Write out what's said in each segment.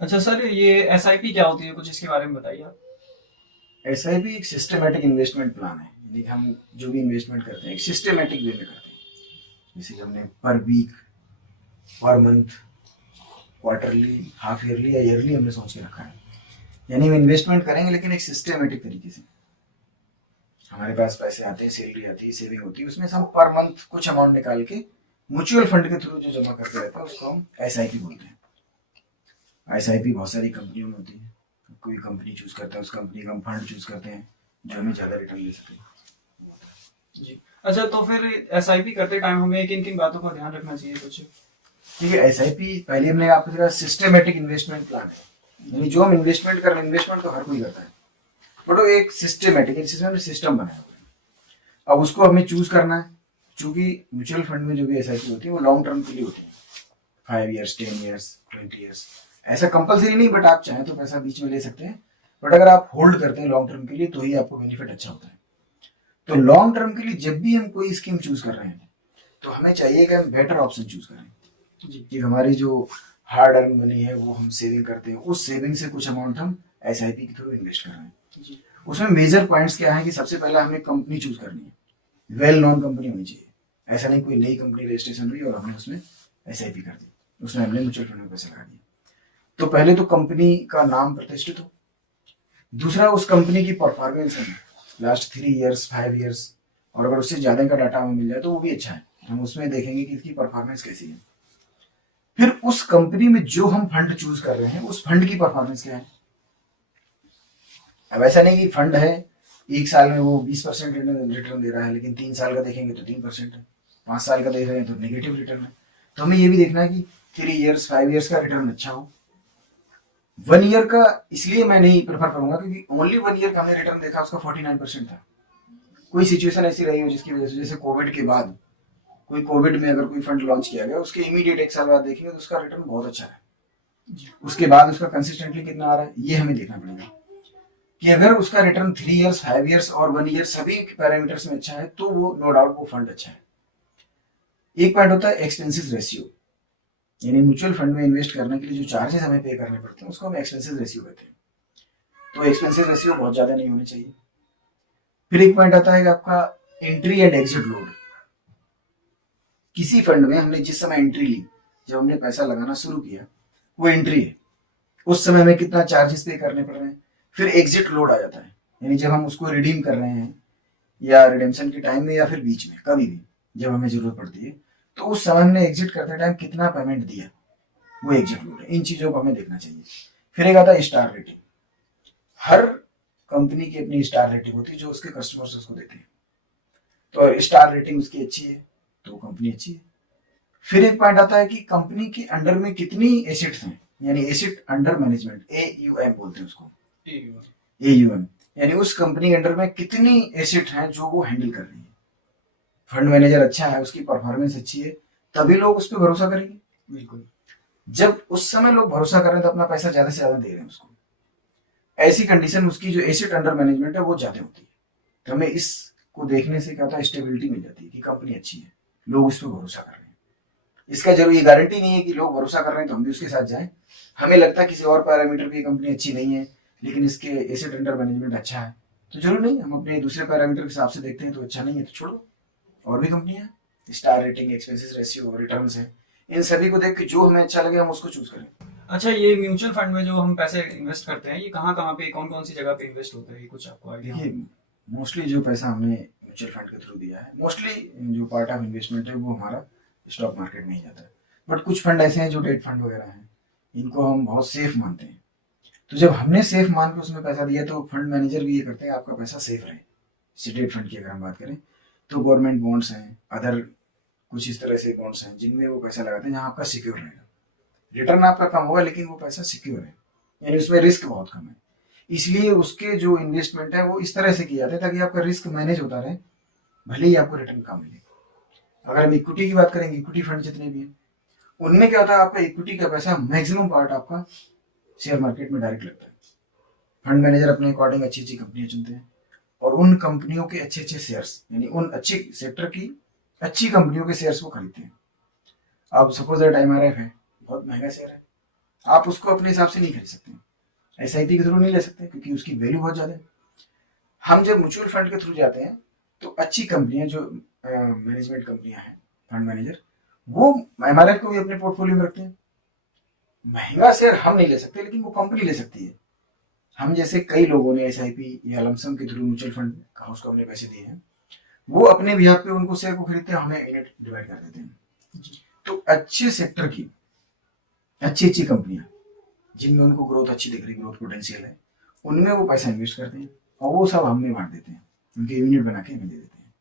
अच्छा सर, ये एसआईपी क्या होती है, कुछ इसके बारे में बताइए आप। एसआईपी एक सिस्टमेटिक इन्वेस्टमेंट प्लान है, यानी कि हम जो भी इन्वेस्टमेंट करते हैं एक सिस्टमेटिक वे में करते हैं। जैसे कि हमने पर वीक, पर मंथ, क्वार्टरली, हाफ ईयरली या ईयरली हमने सोच के रखा है। यानी हम इन्वेस्टमेंट करेंगे लेकिन एक सिस्टमेटिक तरीके से। हमारे पास पैसे आते हैं, सैलरी आती है, सेविंग होती है, उसमें से हम पर मंथ कुछ अमाउंट निकाल के म्यूचुअल फंड के थ्रू जो जमा करके रहता है उसको हम एसआईपी बोलते हैं। एसआईपी बहुत सारी कंपनियों में होती है। कोई कंपनी चूज करता है, उस कंपनी का हम फंड चूज करते हैं जो हमें ज्यादा रिटर्न दे सके। जी। अच्छा, तो फिर एसआईपी करते टाइम हमें किन किन बातों का ध्यान रखना चाहिए कुछ। ठीक है, एसआईपी पहले हमने आपको देखा सिस्टमेटिक इन्वेस्टमेंट प्लान है, यानी जो हम इन्वेस्टमेंट कर रहे हैं, इन्वेस्टमेंट तो हर कोई करता है, बट वो एक सिस्टमेटिक सिस्टम बनाया हुआ है। अब उसको हमें चूज करना है। चूंकि म्यूचुअल फंड में जो भी एसआईपी होती है वो लॉन्ग टर्म के लिए होती है, 5 ईयर्स, 10 ईयर्स, 20 ईयर्स। ऐसा कंपलसरी नहीं, बट आप चाहें तो पैसा बीच में ले सकते हैं। बट अगर आप होल्ड करते हैं लॉन्ग टर्म के लिए तो ही आपको बेनिफिट अच्छा होता है। तो लॉन्ग टर्म के लिए जब भी हम कोई स्कीम चूज कर रहे हैं तो हमें चाहिए कि हम बेटर ऑप्शन चूज करें। जी। कि हमारी जो हार्ड अर्न मनी है वो हम सेविंग करते हैं, उस सेविंग से कुछ अमाउंट हम एसआईपी के थ्रू इन्वेस्ट कर रहे हैं। जी। उसमें मेजर पॉइंट्स क्या है कि सबसे पहले हमें कंपनी चूज करनी है, वेल नोन कंपनी होनी चाहिए। ऐसा नहीं कोई नई कंपनी रजिस्ट्रेशन हुई और हमने उसमें एसआईपी कर दी, उसमें हमने म्यूचुअल फंड में पैसे लगा दिए। तो पहले तो कंपनी का नाम प्रतिष्ठित हो। दूसरा, उस कंपनी की परफॉर्मेंस है, लास्ट 3 ईयर्स, 5 ईयर्स, और अगर उससे ज्यादा का डाटा हमें मिल जाए तो वो भी अच्छा है। हम उसमें देखेंगे कि इसकी परफॉर्मेंस कैसी है। फिर उस कंपनी में जो हम फंड चूज कर रहे हैं उस फंड की परफॉर्मेंस क्या है। अब ऐसा नहीं कि फंड है, एक साल में वो 20% रिटर्न दे रहा है, लेकिन 3 साल का देखेंगे तो 3% है, 5 साल का देख रहे हैं तो नेगेटिव रिटर्न है। तो हमें ये भी देखना है कि 3 ईयर्स, 5 ईयर्स का रिटर्न अच्छा हो। 1 ईयर का इसलिए मैं नहीं प्रेफर करूंगा क्योंकि ओनली 1 ईयर का हमने रिटर्न देखा, उसका 49% था। कोई सिचुएशन ऐसी रही हो जिसकी वजह से, जैसे कोविड के बाद, कोई कोविड में अगर कोई फंड लॉन्च किया गया, उसके इमीडिएट 1 साल बाद देखेंगे तो उसका रिटर्न बहुत अच्छा है। जी। उसके बाद उसका कंसिस्टेंटली कितना आ रहा है ये हमें देखना पड़ेगा। कि अगर उसका रिटर्न 3 ईयर्स, 5 ईयर्स और 1 ईयर सभी पैरामीटर्स में अच्छा है तो वो नो डाउट वो फंड अच्छा है। एक पॉइंट होता है एक्सपेंसिस रेशियो, यानी म्यूचुअल फंड में इन्वेस्ट करने के लिए जो चार्जेस हमें पे करने पड़ते हैं उसको हम एक्सपेंसिस रेशियो कहते हैं। तो एक्सपेंसिस रेशियो बहुत ज्यादा नहीं होनी चाहिए। फिर एक पॉइंट आता है कि आपका एंट्री एंड एग्जिट लोड। किसी फंड में हमने जिस समय एंट्री ली, जब हमने पैसा लगाना शुरू किया, वो एंट्री है, उस समय हमें कितना चार्जेस पे करने पड़ रहे हैं। फिर एग्जिट लोड आ जाता है, यानी जब हम उसको रिडीम कर रहे हैं या रिडेम्पशन के टाइम में या फिर बीच में कभी भी जब हमें जरूरत पड़ती है, तो उस समय हमने एग्जिट करते टाइम कितना पेमेंट दिया, वो एग्जिट लोड है। इन चीजों को हमें देखना चाहिए। फिर एक आता है स्टार रेटिंग। हर कंपनी की अपनी स्टार रेटिंग होती है जो उसके कस्टमर्स उसको देते हैं। तो स्टार रेटिंग उसकी अच्छी है तो कंपनी अच्छी है। फिर एक पॉइंट आता है कि कंपनी के अंडर में कितनी एसेट्स हैं, यानी एसेट अंडर मैनेजमेंट, AUM बोलते हैं उसको। AUM यानी उस कंपनी के अंडर में कितनी एसेट हैं जो वो हैंडल कर रही है। फंड मैनेजर अच्छा है, उसकी परफॉर्मेंस अच्छी है, तभी लोग उस पर भरोसा करेंगे। बिल्कुल। जब उस समय लोग भरोसा कर रहे हैं तो अपना पैसा ज्यादा से ज्यादा दे रहे हैं उसको। ऐसी कंडीशन में उसकी जो एसेट अंडर मैनेजमेंट है वो ज्यादा होती है। तो हमें इसको देखने से क्या होता है, स्टेबिलिटी मिल जाती है कि कंपनी अच्छी है, लोग इस पर भरोसा कर रहे हैं। इसका जरूर ये गारंटी नहीं है कि लोग भरोसा कर रहे हैं तो हम भी उसके साथ जाएं। हमें लगता है किसी और पैरामीटर पे कंपनी अच्छी नहीं है लेकिन इसके एसेट अंडर मैनेजमेंट अच्छा है, तो जरूर नहीं, हम अपने दूसरे पैरामीटर के हिसाब से देखते हैं तो अच्छा नहीं है तो छोड़ो, और भी कंपनियां, star rating, expenses ratio, returns है, इन सभी को देख के जो हमें अच्छा लगे हम उसको चूज करें। अच्छा, ये म्यूचुअल फंड में जो हम पैसे इन्वेस्ट करते हैं, ये कहाँ कहाँ पे, कौन कौन सी जगह पे इन्वेस्ट होते हैं, ये कुछ आपको आइडिया हो। देखिए, मोस्टली जो पैसा हमने म्यूचुअल फंड के थ्रू दिया है, मोस्टली जो पार्ट ऑफ इन्वेस्टमेंट है वो हमारा स्टॉक मार्केट में ही जाता है। बट कुछ फंड ऐसे हैं जो डेट फंड वगैरह हैं, इनको हम बहुत सेफ मानते हैं। तो जब हमने सेफ मान के उसमें पैसा दिया तो फंड मैनेजर भी ये करते हैं आपका पैसा सेफ रहे। जैसे डेट फंड की अगर हम बात करें तो गवर्नमेंट बॉन्ड्स हैं, अदर कुछ इस तरह से बॉन्ड्स हैं जिनमें वो पैसा लगाते हैं जहां आपका सिक्योर रहेगा। रिटर्न आपका कम होगा लेकिन वो पैसा सिक्योर है, यानी उसमें रिस्क बहुत कम है। इसलिए उसके जो इन्वेस्टमेंट है वो इस तरह से किया जाता है ताकि आपका रिस्क मैनेज होता रहे, भले ही आपको रिटर्न कम मिले। अगर हम इक्विटी की बात करेंगे, इक्विटी फंड जितने भी हैं उनमें क्या होता है, आपका इक्विटी का पैसा मैक्सिमम पार्ट आपका शेयर मार्केट में डायरेक्ट लगता है। फंड मैनेजर अपने अकॉर्डिंग अच्छी अच्छी कंपनियां चुनते हैं और उन कंपनियों के अच्छे अच्छे शेयर्स, यानी उन अच्छे सेक्टर की अच्छी कंपनियों के शेयर्स को खरीदते हैं। अब सपोज दैट MRF है, बहुत महंगा शेयर है, आप उसको अपने हिसाब से नहीं खरीद सकते, एसआईपी के थ्रू नहीं ले सकते क्योंकि उसकी वैल्यू बहुत ज्यादा है। हम जब म्यूचुअल फंड के थ्रू जाते हैं तो अच्छी कंपनियां जो मैनेजमेंट कंपनियां हैं, फंड मैनेजर, वो एमआरएफ को भी अपने पोर्टफोलियो में रखते हैं। महंगा शेयर हम नहीं ले सकते लेकिन वो कंपनी ले सकती है। हम जैसे कई लोगों ने एसआईपी या लमसम के थ्रू म्यूचुअल फंड हाउस को हमने पैसे दिए हैं, वो अपने बिहाफ पे उनको शेयर को खरीदते हैं, हमें यूनिट डिवाइड कर देते हैं। तो अच्छे सेक्टर की अच्छी अच्छी कंपनियां जिनमें उनको ग्रोथ अच्छी दिख रही, ग्रोथ पोटेंशियल है, उनमें वो पैसा इन्वेस्ट करते हैं और वो सब हमें बांट देते हैं, उनके यूनिट बना के हमें दे देते हैं।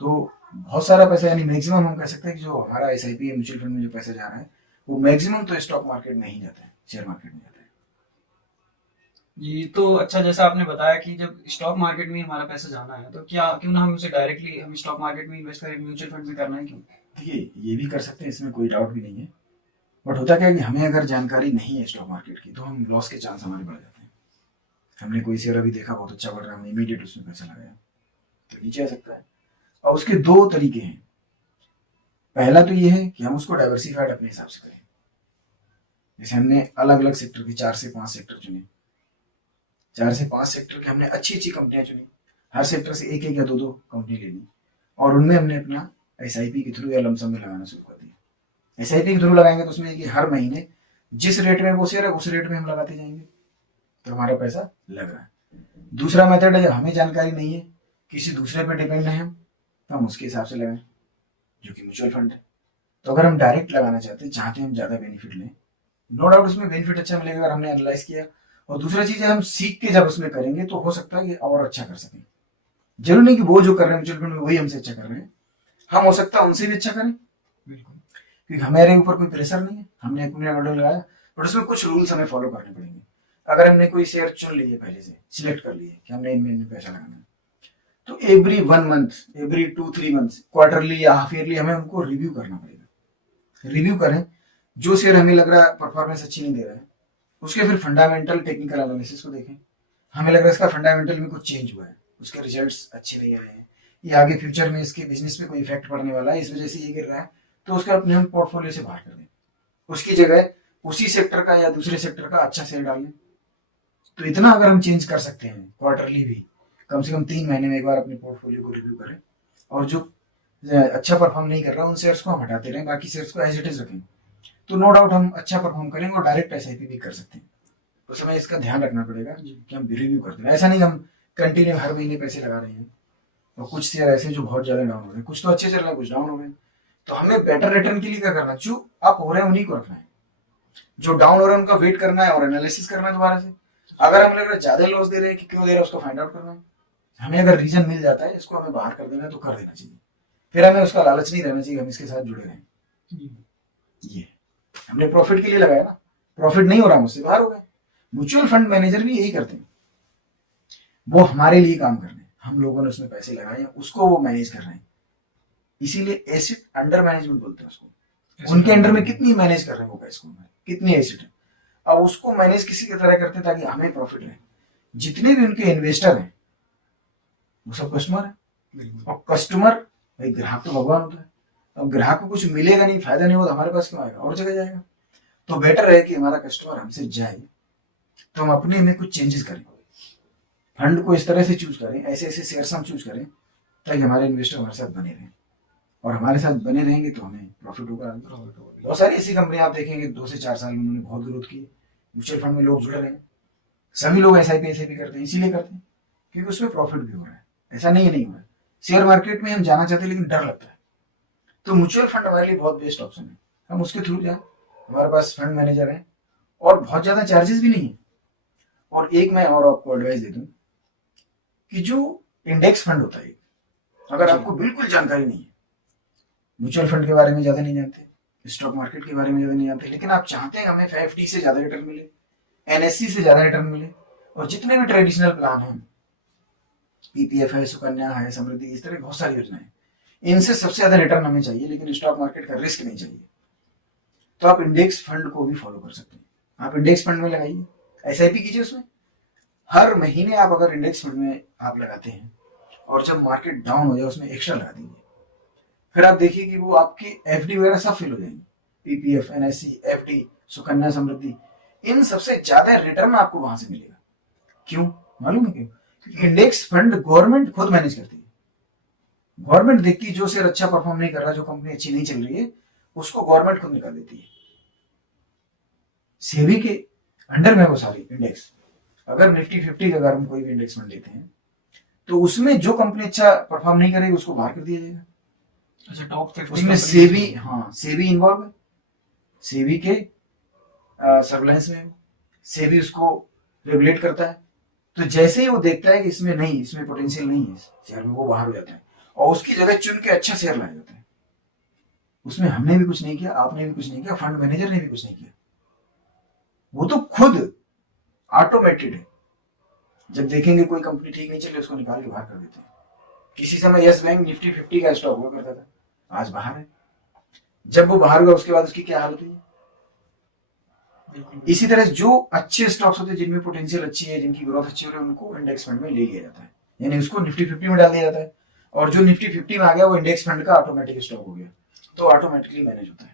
तो बहुत सारा पैसा, यानी मैक्सिमम हम कह सकते हैं कि जो हमारा एसआईपी या म्यूचुअल फंड में जो पैसा जा रहा है वो मैक्सिमम तो स्टॉक मार्केट में ही जाता है, शेयर मार्केट में जाता है। ये तो अच्छा, जैसा आपने बताया कि जब स्टॉक मार्केट में हमारा पैसा जाना है तो क्या क्यों ना हम उसे डायरेक्टली हम स्टॉक मार्केट में इन्वेस्ट करें, म्यूचुअल फंड में करना है क्यों? देखिए ये भी कर सकते हैं, इसमें कोई डाउट भी नहीं है, बट होता क्या है कि हमें अगर जानकारी नहीं है स्टॉक मार्केट की तो हम लॉस के चांस हमारे बढ़ जाते हैं। हमने कोई शेयर अभी देखा बहुत अच्छा बढ़ रहा है, हमने इमीडिएट उसमें पैसा लगाया तो नीचे आ सकता है। और उसके दो तरीके हैं। पहला तो ये है कि हम उसको डाइवर्सिफाइड अपने हिसाब से करें, जैसे हमने अलग अलग सेक्टर के 4 से 5 सेक्टर चुने, 4 से 5 सेक्टर की हमने अच्छी अच्छी कंपनियां चुनी, हर सेक्टर से एक एक या दो दो कंपनी ले ली और उनमें हमने अपना एसआईपी के थ्रू या लमसम में लगाना शुरू कर दिया। एसआईपी के थ्रू लगाएंगे तो उसमें कि हर महीने जिस रेट में वो शेयर है उस रेट में हम लगाते जाएंगे तो हमारा पैसा लग रहा है। दूसरा मेथड है, जब हमें जानकारी नहीं है, किसी दूसरे पर डिपेंड है हम उसके हिसाब से लगाएं, जो कि म्यूचुअल फंड है। तो अगर हम डायरेक्ट लगाना चाहते हैं हम ज्यादा बेनिफिट लें, नो डाउट उसमें बेनिफिट अच्छा मिलेगा अगर हमने एनालाइज किया। और दूसरा चीज है, हम सीख के जब उसमें करेंगे तो हो सकता है कि और अच्छा कर सकें। जरूरी नहीं कि वो जो कर रहे हैं म्यूचुअल फंड में वही हमसे अच्छा कर रहे हैं, हम हो सकता है उनसे भी अच्छा करें, बिल्कुल, क्योंकि हमारे ऊपर कोई प्रेशर नहीं है, हमने अपने ऑर्डर लगाया, बट उसमें कुछ रूल्स हमें फॉलो करने पड़ेंगे। अगर हमने कोई शेयर चुन लिए, पहले से सिलेक्ट कर लिए कि हमने इनमें पैसा लगाना है, तो every 1 month, every 2-3 month, quarterly या हाफ ईयरली हमें उनको रिव्यू करना पड़ेगा। रिव्यू करें, जो शेयर हमें लग रहा है परफॉर्मेंस अच्छी नहीं दे रहा है उसके फिर फंडामेंटल टेक्निकल एनालिसिस को देखें। हमें लग रहा है इसका फंडामेंटल में कुछ चेंज हुआ है, उसके रिजल्ट्स अच्छे नहीं आए हैं, या आगे फ्यूचर में इसके बिजनेस पे कोई इफेक्ट पड़ने वाला है, इस वजह से ये गिर रहा है, तो उसका अपने हम पोर्टफोलियो से बाहर कर दें, उसकी जगह उसी सेक्टर का या दूसरे सेक्टर का अच्छा शेयर डाल लें। तो इतना अगर हम चेंज कर सकते हैं क्वार्टरली भी, कम से कम 3 महीने में एक बार अपने पोर्टफोलियो को रिव्यू करें और जो अच्छा परफॉर्म नहीं कर रहा उन शेयर्स को हम हटाते रहें, बाकी शेयर्स को एज इट इज रखें, तो नो डाउट हम अच्छा परफॉर्म करेंगे और डायरेक्ट एसआईपी भी कर सकते हैं। उस समय इसका ध्यान रखना पड़ेगा कि हम रिव्यू करते हैं, ऐसा नहीं हम कंटिन्यू हर महीने पैसे लगा रहे हैं और कुछ शेयर ऐसे जो बहुत ज्यादा डाउन हो रहे हैं, कुछ तो अच्छे चल रहे हैं, कुछ डाउन हो रहे हैं। तो हमें बेटर रिटर्न के लिए क्या करना है, जो अप हो रहे हैं उन्हीं को रखना है, जो डाउन हो रहे हैं उनका वेट करना है और एनालिसिस करना है दोबारा से। अगर हम लोग ज्यादा लॉस दे रहे हैं कि क्यों दे रहे हैं उसको फाइंड आउट करना है। हमें अगर रीजन मिल जाता है इसको हमें बाहर कर देना है तो कर देना चाहिए, फिर हमें उसका लालच नहीं रहना चाहिए, हम इसके साथ जुड़े रहें। ये हमने प्रॉफिट के लिए लगाया ना, प्रॉफिट नहीं हो रहा मुझसे, बाहर हो गए। म्यूचुअल फंड मैनेजर भी यही करते हैं, वो हमारे लिए काम कर रहे हैं, हम लोगों ने उसमें पैसे लगाए हैं, उसको वो मैनेज कर रहे हैं, इसीलिए एसेट अंडर मैनेजमेंट बोलते हैं उसको। उनके अंडर में कितनी मैनेज कर रहे हैं वो पैसे को, कितनी एसेट है, अब उसको मैनेज किसी की तरह करते हैं ताकि हमें प्रॉफिट रहे। जितने भी उनके इन्वेस्टर हैं वो सब कस्टमर है, और कस्टमर भाई, ग्राहक तो भगवान होता है। अब ग्राहक को कुछ मिलेगा नहीं, फायदा नहीं होगा, हमारे पास क्यों आएगा, और जगह जाएगा। तो बेटर है कि हमारा कस्टमर हमसे जाए तो हम अपने में कुछ चेंजेस करें, फंड को इस तरह से चूज करें, ऐसे ऐसे शेयर्स हम चूज करें ताकि हमारे इन्वेस्टर हमारे साथ बने रहें, और हमारे साथ बने रहेंगे तो हमें प्रॉफिट होगा। बहुत सारी ऐसी कंपनियां आप देखेंगे 2 से 4 साल में उन्होंने बहुत ग्रोथ की, म्यूचुअल फंड में लोग जुड़े रहे, सभी लोग एसआईपी करते हैं, इसीलिए करते हैं क्योंकि उसमें प्रॉफिट भी हो रहा है। ऐसा नहीं हो रहा है, शेयर मार्केट में हम जाना चाहते हैं लेकिन डर लगता है, तो म्यूचुअल फंड हमारे लिए बहुत बेस्ट ऑप्शन है। हम उसके थ्रू जाए, हमारे पास फंड मैनेजर है और बहुत ज्यादा चार्जेस भी नहीं है। और एक मैं और आपको एडवाइस दे दूं कि जो इंडेक्स फंड होता है, अगर आपको बिल्कुल जानकारी नहीं है, म्यूचुअल फंड के बारे में ज्यादा नहीं जानते, स्टॉक मार्केट के बारे में ज्यादा नहीं जानते, लेकिन आप चाहते हैं हमें एफडी से ज्यादा रिटर्न मिले, एनएससी से ज्यादा रिटर्न मिले, और जितने भी ट्रेडिशनल प्लान हैं, पीपीएफ है, सुकन्या है, समृद्धि, इस तरह बहुत सारी योजनाएं, इनसे सबसे ज्यादा रिटर्न हमें चाहिए लेकिन स्टॉक मार्केट का रिस्क नहीं चाहिए, तो आप इंडेक्स फंड को भी फॉलो कर सकते हैं। आप इंडेक्स फंड में लगाइए, एसआईपी कीजिए उसमें, हर महीने आप अगर इंडेक्स फंड में आप लगाते हैं और जब मार्केट डाउन हो जाए उसमें एक्स्ट्रा लगा दीजिए, फिर आप देखिए कि वो आपकी एफडी वगैरह सब फिल हो जाएंगे, PPF, NSC, FD, Sukanya Samriddhi, इन सबसे ज्यादा रिटर्न आपको वहां से मिलेगा। क्यों मालूम है क्यों? क्योंकि इंडेक्स फंड गवर्नमेंट खुद मैनेज करती है। गवर्नमेंट देखती है जो शेयर अच्छा परफॉर्म नहीं कर रहा, जो कंपनी अच्छी नहीं चल रही है, उसको गवर्नमेंट खुद निकाल देती है। सेबी के अंडर में वो सारी इंडेक्स। अगर निफ्टी 50 का अगर हम कोई भी इंडेक्स फंड लेते हैं तो उसमें जो कंपनी अच्छा परफॉर्म नहीं करेगी उसको बाहर कर दिया जाएगा। अच्छा, टॉप 50 उसमें सेबी, हाँ सेबी इन्वॉल्व है, सेबी के सर्वेलेंस में सेबी उसको रेगुलेट करता है। तो जैसे ही वो देखता है कि इसमें नहीं, इसमें पोटेंशियल नहीं है शेयर में, वो बाहर हो जाता है और उसकी जगह चुन के अच्छा शेयर लाया जाता है। उसमें हमने भी कुछ नहीं किया, आपने भी कुछ नहीं किया, फंड मैनेजर ने भी कुछ नहीं किया, वो तो खुद ऑटोमेटेड है। जब देखेंगे कोई कंपनी ठीक नहीं चल रही उसको निकाल के बाहर कर देते हैं। किसी समय यस बैंक निफ्टी 50 का स्टॉक हुआ करता था, आज बाहर है। जब वो बाहर हुआ उसके बाद उसकी क्या हालत हुई। इसी तरह जो अच्छे स्टॉक्स होते हैं जिनमें पोटेंशियल अच्छी है, जिनकी ग्रोथ अच्छी हो रही है, उनको इंडेक्स फंड में ले लिया जाता है, यानी उसको निफ्टी 50 में डाल दिया जाता है। और जो निफ्टी 50 में आ गया वो इंडेक्स फंड का ऑटोमेटिक स्टॉक हो गया, तो ऑटोमेटिकली मैनेज होता है।